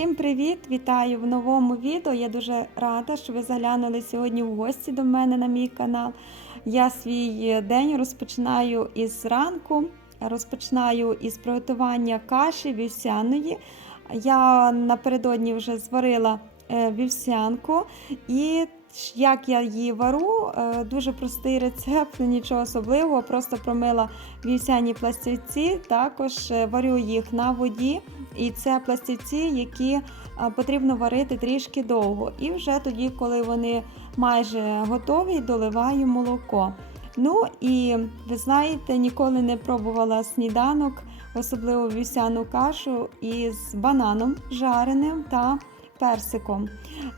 Всім привіт! Вітаю в новому відео. Я дуже рада, що ви заглянули сьогодні в гості до мене на мій канал. Я свій день розпочинаю із ранку, розпочинаю із приготування каші вівсяної. Я напередодні вже зварила е, вівсянку і як я її вару, е, дуже простий рецепт, нічого особливого, просто промила вівсяні пластівці, також е, варю їх на воді. І це пластівці, які е, потрібно варити трішки довго. І вже тоді, коли вони майже готові, доливаю молоко. Ну і ви знаєте, ніколи не пробувала сніданок, особливо вівсяну кашу із бананом жареним та персиком.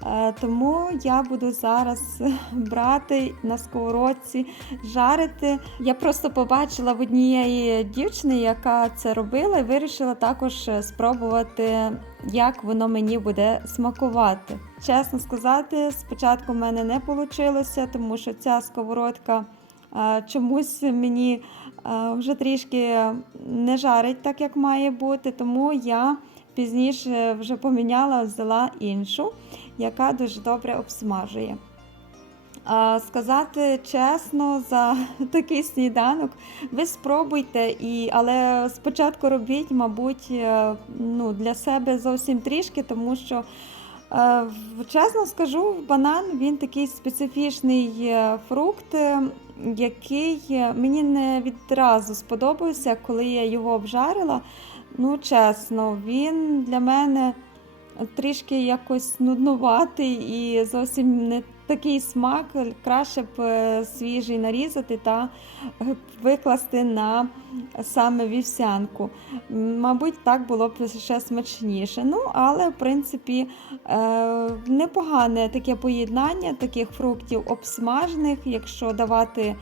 Е, Тому я буду зараз брати на сковородці, жарити. Я просто побачила в однієї дівчини, яка це робила, і вирішила також спробувати, як воно мені буде смакувати. Чесно сказати, спочатку в мене не вийшло, тому що ця сковородка е, чомусь мені е, вже трішки не жарить так, як має бути, тому я пізніше вже поміняла, взяла іншу, яка дуже добре обсмажує. Сказати чесно, за такий сніданок ви спробуйте, і, але спочатку робіть, мабуть, е, ну, для себе зовсім трішки, тому що, е, чесно скажу, банан він такий специфічний е, фрукт, який мені не відразу сподобався, коли я його обжарила. Ну, чесно, він для мене трішки якось нуднуватий і зовсім не такий смак. Краще б е, свіжий нарізати та е, викласти на саме вівсянку. Мабуть, так було б ще смачніше. Ну, але, в принципі, е, непогане таке поєднання таких фруктів обсмажених, якщо давати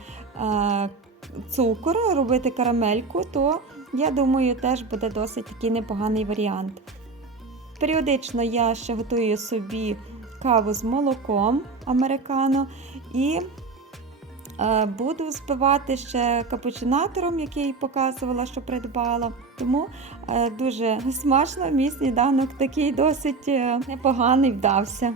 цукор, робити карамельку, то я думаю, теж буде досить такий непоганий варіант. Періодично я ще готую собі каву з молоком американо і е, буду збивати ще капучинатором, який показувала, що придбала. Тому е, дуже смачно, мій сніданок такий досить е, непоганий вдався.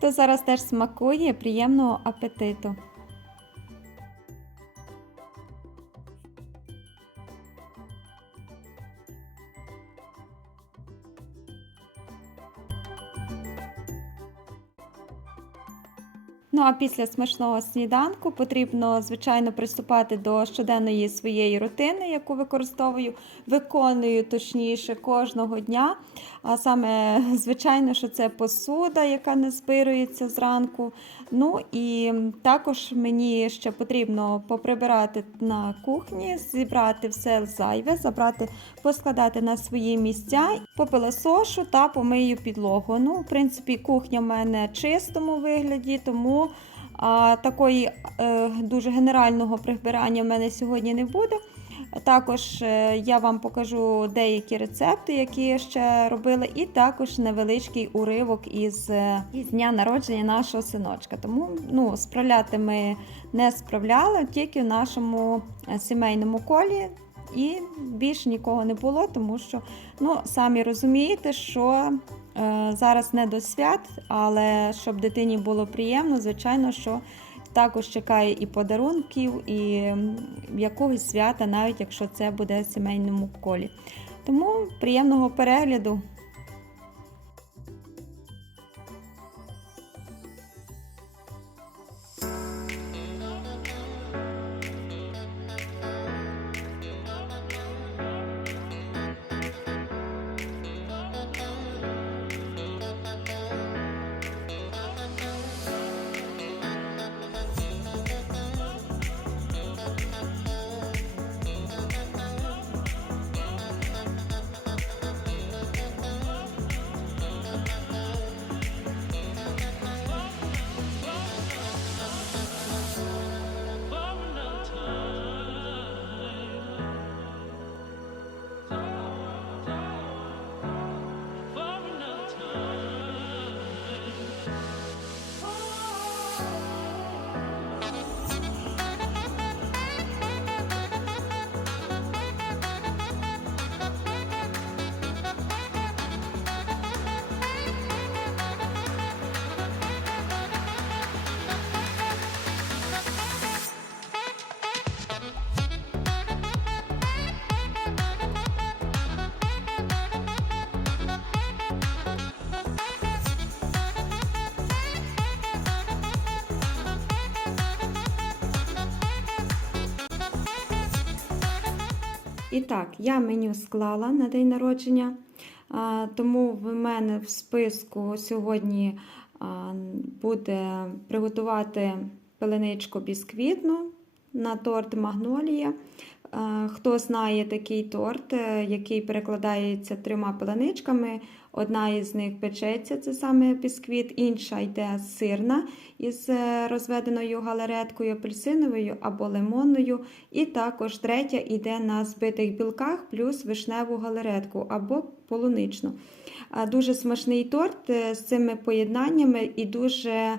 Хто зараз теж смакує, приємного апетиту! Ну а після смачного сніданку потрібно, звичайно, приступати до щоденної своєї рутини, яку використовую, виконую точніше кожного дня. А саме, звичайно, що це посуда, яка не збирується зранку. Ну і також мені ще потрібно поприбирати на кухні, зібрати все зайве, забрати, поскладати на свої місця, попилосошу та помию підлогу. Ну, в принципі, кухня в мене чистому вигляді, тому а, такої е, дуже генерального прибирання в мене сьогодні не буде. Також е, я вам покажу деякі рецепти, які я ще робила, і також невеличкий уривок із, е, із дня народження нашого синочка. Тому ну, справляти ми не справляли, тільки в нашому сімейному колі. І більше нікого не було, тому що ну, самі розумієте, що зараз не до свят, але щоб дитині було приємно, звичайно, що також чекає і подарунків, і якогось свята, навіть якщо це буде в сімейному колі. Тому приємного перегляду. І так, я меню склала на день народження, тому в мене в списку сьогодні буде приготувати пеленичку бісквітну на торт Магнолія. Хто знає такий торт, е, який перекладається трьома пеленичками, одна із них печеться, це саме бісквіт, інша йде сирна із е, розведеною галереткою апельсиновою або лимонною. І також третя йде на збитих білках плюс вишневу галеретку або полуничну. Дуже смачний торт е, з цими поєднаннями і дуже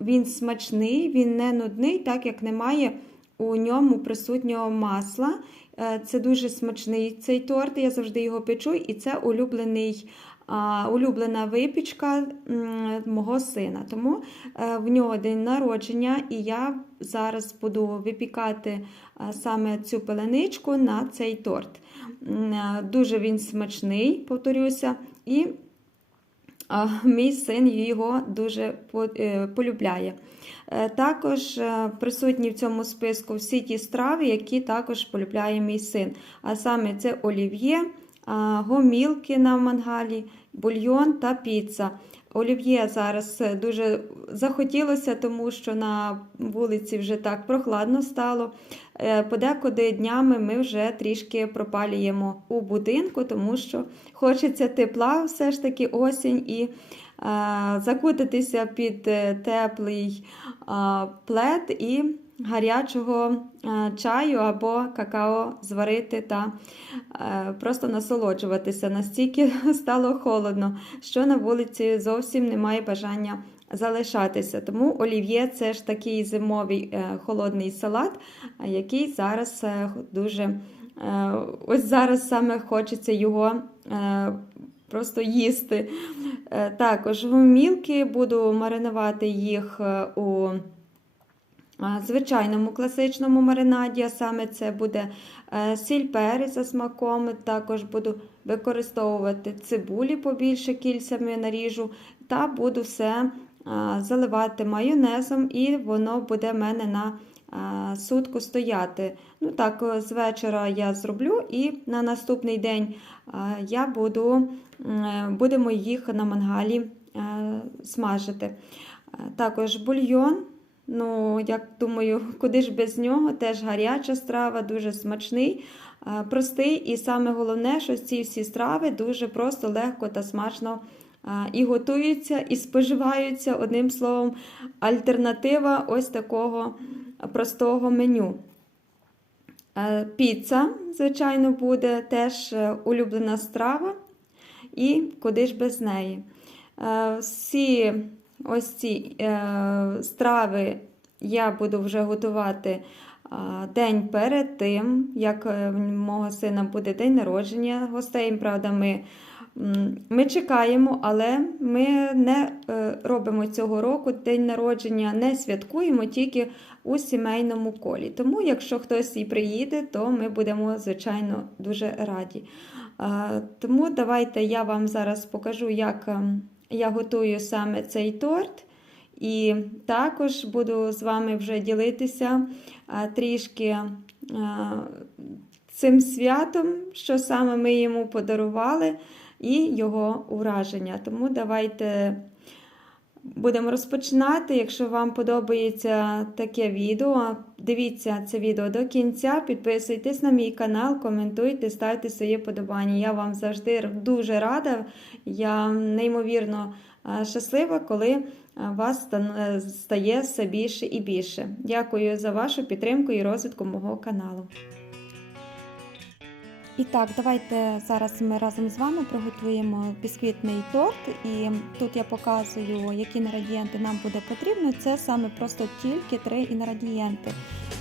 він смачний, він не нудний, так як немає у ньому присутнього масла. Е, Це дуже смачний цей торт, я завжди його печу, і це улюблений, улюблена випічка мого сина. Тому е, в нього день народження, і я зараз буду випікати саме цю пеленичку на цей торт. Е, Дуже він смачний, повторюся. і Мій син його дуже е, полюбляє. Е, Також е, присутні в цьому списку всі ті страви, які також полюбляє мій син. А саме це олів'є, гомілки на мангалі, бульйон та піца. Олів'є зараз дуже захотілося, тому що на вулиці вже так прохладно стало. Е, Подекуди днями ми вже трішки пропалюємо у будинку, тому що хочеться тепла, все ж таки осінь, і е, закутатися під е, теплий плед і гарячого чаю або какао зварити та просто насолоджуватися. Настільки стало холодно, що на вулиці зовсім немає бажання залишатися. Тому олів'є це ж такий зимовий е, холодний салат, е, який зараз е, дуже ось зараз саме хочеться його. просто їсти. Також гумілки буду маринувати їх у звичайному класичному маринаді, а саме це буде сіль перець за смаком. Також буду використовувати цибулі побільше кільцями наріжу, та буду все заливати майонезом, і воно буде в мене на сутку стояти. Ну так, е, з вечора я зроблю, і на наступний день я буду, е, будемо їх на мангалі е, смажити. Також бульйон. Ну, як думаю, куди ж без нього? Теж гаряча страва, дуже смачний, простий. І саме головне, що ці всі страви дуже просто, легко та смачно і готуються, і споживаються. Одним словом, альтернатива ось такого простого меню. Піца, звичайно, буде теж е, улюблена страва, і куди ж без неї. Всі ось ці е, страви я буду вже готувати день перед тим, як е, в мого сина буде день народження. Гостей, правда, ми, ми чекаємо, але ми не е, робимо цього року день народження, не святкуємо тільки у сімейному колі. Тому, якщо хтось і приїде, то ми будемо, звичайно, дуже раді. Тому давайте я вам зараз покажу, як ем, я готую саме цей торт. І також буду з вами вже ділитися трішки цим святом, що саме ми йому подарували, і його ураження. Тому давайте будемо розпочинати. Якщо вам подобається таке відео, дивіться це відео до кінця, підписуйтесь на мій канал, коментуйте, ставте свої подобання. Я вам завжди дуже рада. Я неймовірно щаслива, коли вас е, стає все більше і більше. Дякую за вашу підтримку і розвитку мого каналу. І так, давайте зараз ми разом з вами приготуємо бісквітний торт. І тут я показую, які інгредієнти нам буде потрібно. Це саме просто тільки три інгредієнти.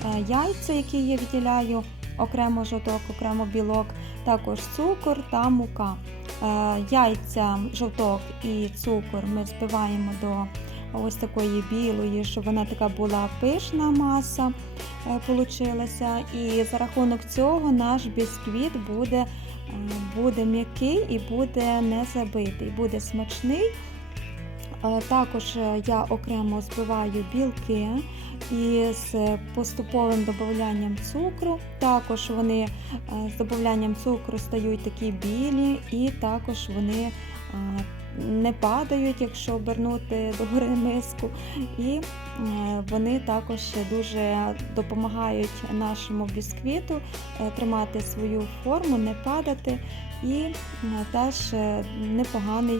Е, Яйця, які я відділяю, окремо жовток, окремо білок, також цукор та мука. Е, Яйця, жовток і цукор ми збиваємо до ось такої білої, щоб вона така була пишна маса е, получилася. І за рахунок цього наш бісквіт буде, е, буде м'який і буде не забитий, буде смачний. Е, Також я окремо збиваю білки із поступовим додаванням цукру. Також вони з додаванням цукру стають такі білі, і також вони не падають, якщо обернути догори миску. І е, вони також дуже допомагають нашому бісквіту е, тримати свою форму, не падати і е, теж непоганий.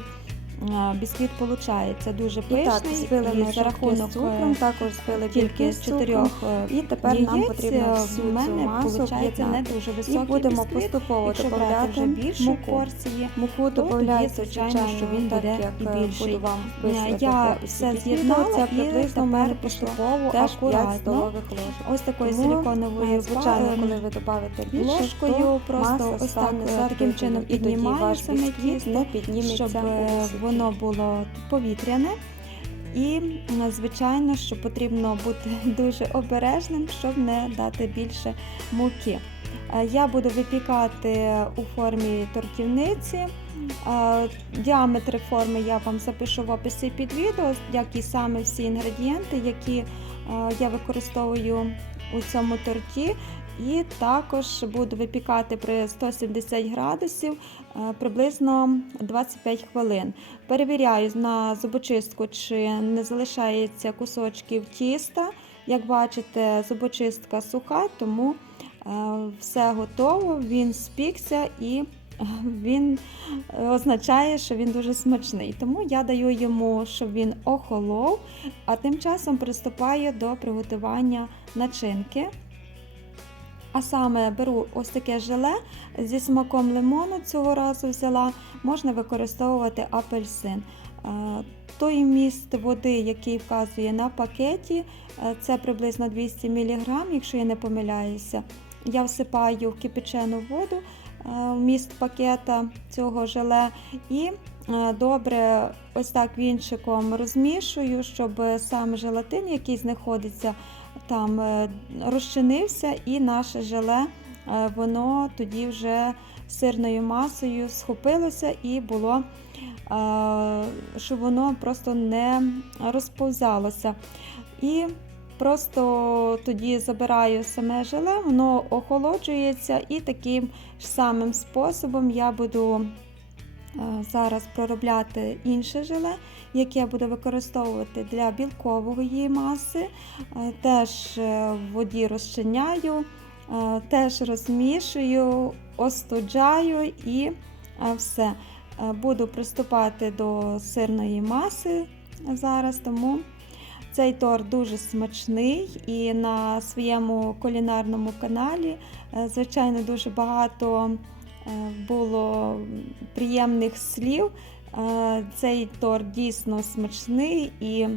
Е, Бісквіт виходить дуже пишний. так, збили ми за рахунок цукром, е, також збили тільки з чотирьох е, І тепер нам потрібно е, всю в мене цю масу не дуже І будемо бісквіт. поступово додавати більшу муку. порцію, Муку тоді, звичайно, що він так, як і е, більший. буду вам Е, Я все з'єднала Це і приблизно тепер поступово теж 5 столових ложок. Ось такою силіконовою е, звичайно, коли ви додаєте більше, ложкою просто ось так, е, таким чином і саме бісквіт тісто, не підніметься е, воно було повітряне. І, звичайно, що потрібно бути дуже обережним, щоб не дати більше муки. Е, Я буду випікати у формі тортівниці. Е, Діаметри форми я вам запишу в описі під відео, як і саме всі інгредієнти, які е, я використовую у цьому торті. І також буду випікати при 170 градусів е, приблизно 25 хвилин. Перевіряю на зубочистку, чи не залишається кусочків тіста. Як бачите, зубочистка суха, тому е, все готово, він спікся і е, він означає, що він дуже смачний. Тому я даю йому, щоб він охолов, а тим часом приступаю до приготування начинки. А саме беру ось таке желе зі смаком лимону цього разу взяла, можна використовувати апельсин. Е, Той вміст води, який вказує на пакеті, е, це приблизно 200 мг, якщо я не помиляюся. Я всипаю в кипячену воду вміст пакета цього желе. І е, добре ось так вінчиком розмішую, щоб сам желатин, який знаходиться там, е, розчинився, і наше желе е, воно тоді вже сирною масою схопилося і було, е, щоб воно просто не розповзалося. І просто тоді забираю саме желе, воно охолоджується, і таким ж самим способом я буду зараз проробляти інше желе, яке я буду використовувати для білкової маси. Е, Теж е, в воді розчиняю, е, теж розмішую, остуджаю і е, все. Е, Буду приступати до сирної маси зараз, тому цей торт дуже смачний і на своєму кулінарному каналі, е, звичайно, дуже багато е, було приємних слів. Е, Цей торт дійсно смачний і е,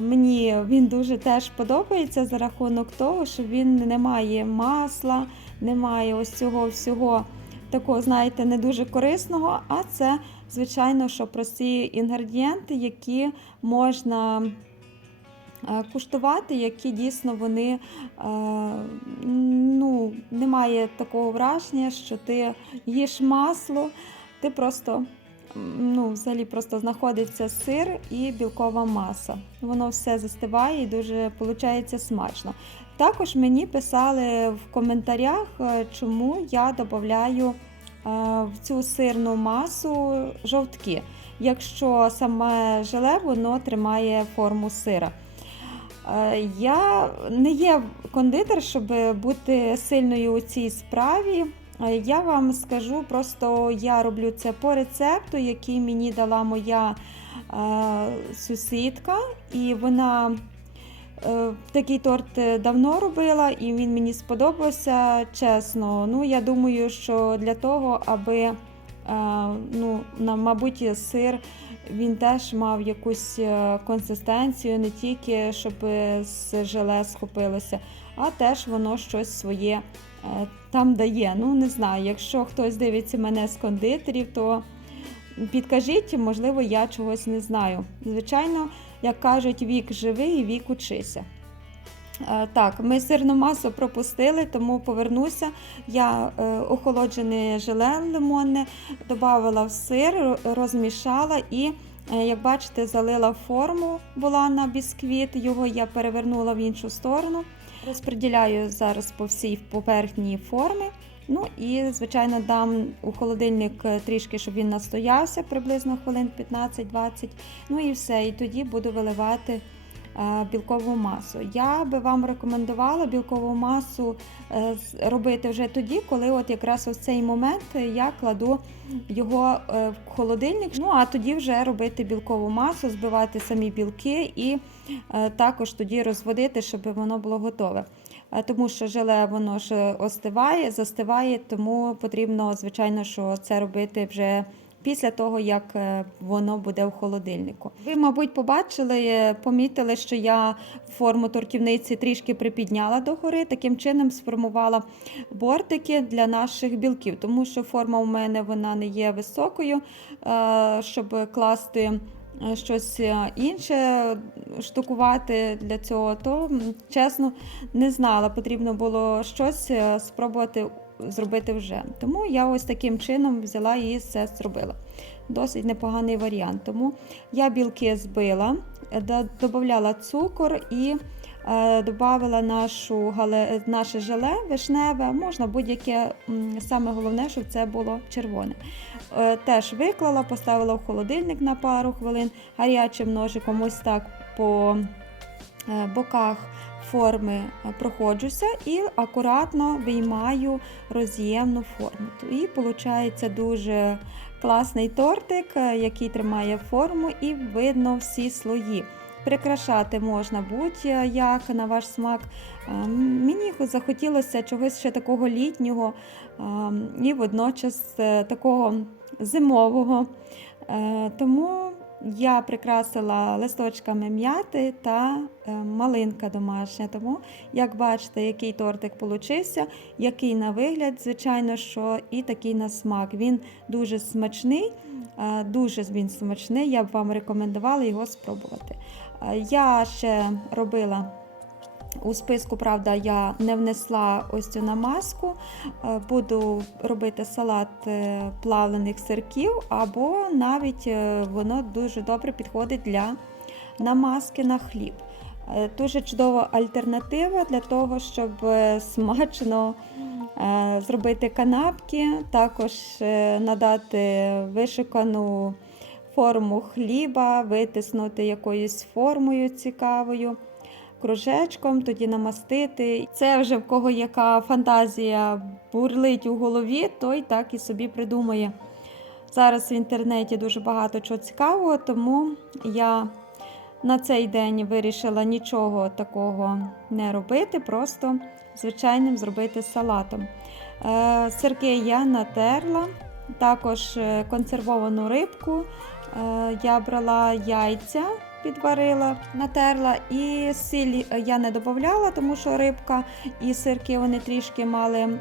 мені він дуже теж подобається за рахунок того, що він не має масла, немає ось цього всього такого, знаєте, не дуже корисного, а це, звичайно, що прості інгредієнти, які можна е, куштувати, які дійсно вони е, ну, немає такого враження, що ти їш масло, ти просто ну, взагалі просто знаходиться сир і білкова маса. Воно все застиває і дуже виходить смачно. Також мені писали в коментарях, е, чому я додаю е, в цю сирну масу жовтки, якщо саме желе воно тримає форму сира. Е, Я не є кондитер, щоб бути сильною у цій справі. Е, Я вам скажу, просто я роблю це по рецепту, який мені дала моя е, сусідка, і вона такий торт давно робила, і він мені сподобався чесно. Ну, я думаю, що для того, аби ну, мабуть, сир він теж мав якусь е, консистенцію, не тільки щоб з желе схопилося, а теж воно щось своє е, там дає. Ну, не знаю, якщо хтось дивиться мене з кондитерів, то підкажіть, можливо, я чогось не знаю. Звичайно, як кажуть, вік живий і вік учися. Е, Так, ми сирну масу пропустили, тому повернуся. Я е, охолоджене желе лимонне додавала в сир, розмішала і, е, як бачите, залила форму, була на бісквіт. Його я перевернула в іншу сторону. Розподіляю зараз по всій поверхні форми. Ну і, звичайно, дам у холодильник трішки, щоб він настоявся, приблизно хвилин 15-20. Ну і все. І тоді буду виливати білкову масу. Я би вам рекомендувала білкову масу е, робити вже тоді, коли от якраз ось цей момент я кладу його е, в холодильник. Ну а тоді вже робити білкову масу, збивати самі білки і е, також тоді розводити, щоб воно було готове. Е, Тому що желе воно ж остиває, застиває, тому потрібно, звичайно, що це робити вже після того, як е, воно буде в холодильнику. Ви, мабуть, побачили, е, помітили, що я форму тортівниці трішки припідняла догори, таким чином сформувала бортики для наших білків, тому що форма у мене вона не є високою, е, щоб класти. Щось інше штукувати для цього, то чесно не знала. Потрібно було щось спробувати зробити вже. Тому я ось таким чином взяла і все зробила. Досить непоганий варіант. Тому я білки збила, додавала цукор і е, додавала нашу гале, наше желе вишневе, можна будь-яке, саме головне, щоб це було червоне. Теж виклала, поставила в холодильник на пару хвилин гарячим ножиком, ось так по е, боках форми е, проходжуся і акуратно виймаю роз'ємну форму. І виходить дуже класний тортик, е, який тримає форму, і видно всі слої. Прикрашати можна будь-як на ваш смак. Е, Мені захотілося чогось ще такого літнього і водночас такого зимового. Тому я прикрасила листочками м'яти та е, малинка домашня. Тому, як бачите, який тортик получився, який на вигляд, звичайно, що і такий на смак. Він дуже смачний, е, дуже він смачний. Я б вам рекомендувала його спробувати. Е, Я ще робила. У списку, правда, я не внесла ось цю намазку. Е, Буду робити салат е, плавлених сирків, або навіть е, воно дуже добре підходить для намазки на хліб. Дуже чудова альтернатива для того, щоб смачно зробити канапки, також надати вишикану форму хліба, витиснути якоюсь формою цікавою кружечком, тоді намастити. Це вже в кого яка фантазія бурлить у голові, той так і собі придумає. Зараз в інтернеті дуже багато чого цікавого, тому я на цей день вирішила нічого такого не робити, просто звичайним зробити салатом. Е, Сирки я натерла, також е, консервовану рибку. Е, Я брала яйця, підварила, натерла, і сіль я не додавала, тому що рибка і сирки вони трішки мали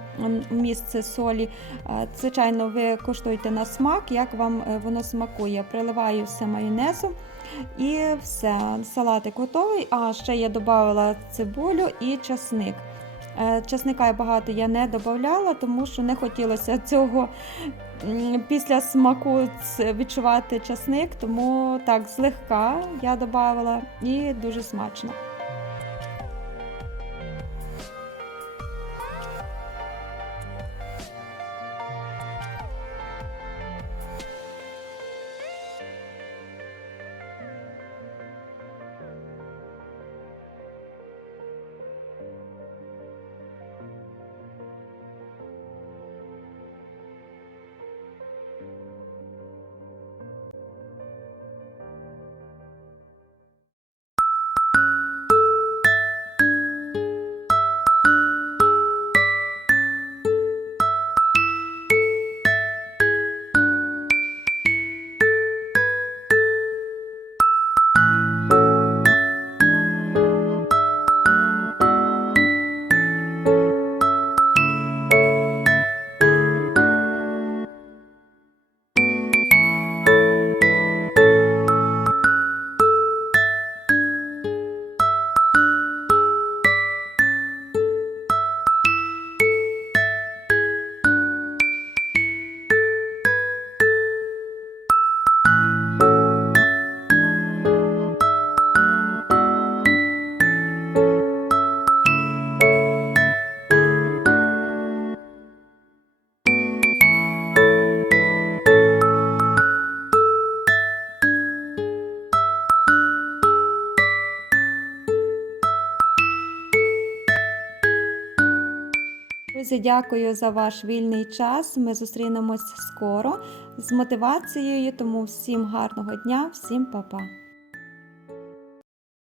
місце солі. Е, Звичайно, ви коштуєте на смак, як вам е, воно смакує. Приливаю все майонезом. І все, салатик готовий. А ще я додала цибулю і часник. Е, Часника багато я не додавала, тому що не хотілося цього після смаку відчувати часник, тому так злегка я додавала і дуже смачно. Друзі, дякую за ваш вільний час. Ми зустрінемось скоро з мотивацією. Тому всім гарного дня, всім па-па.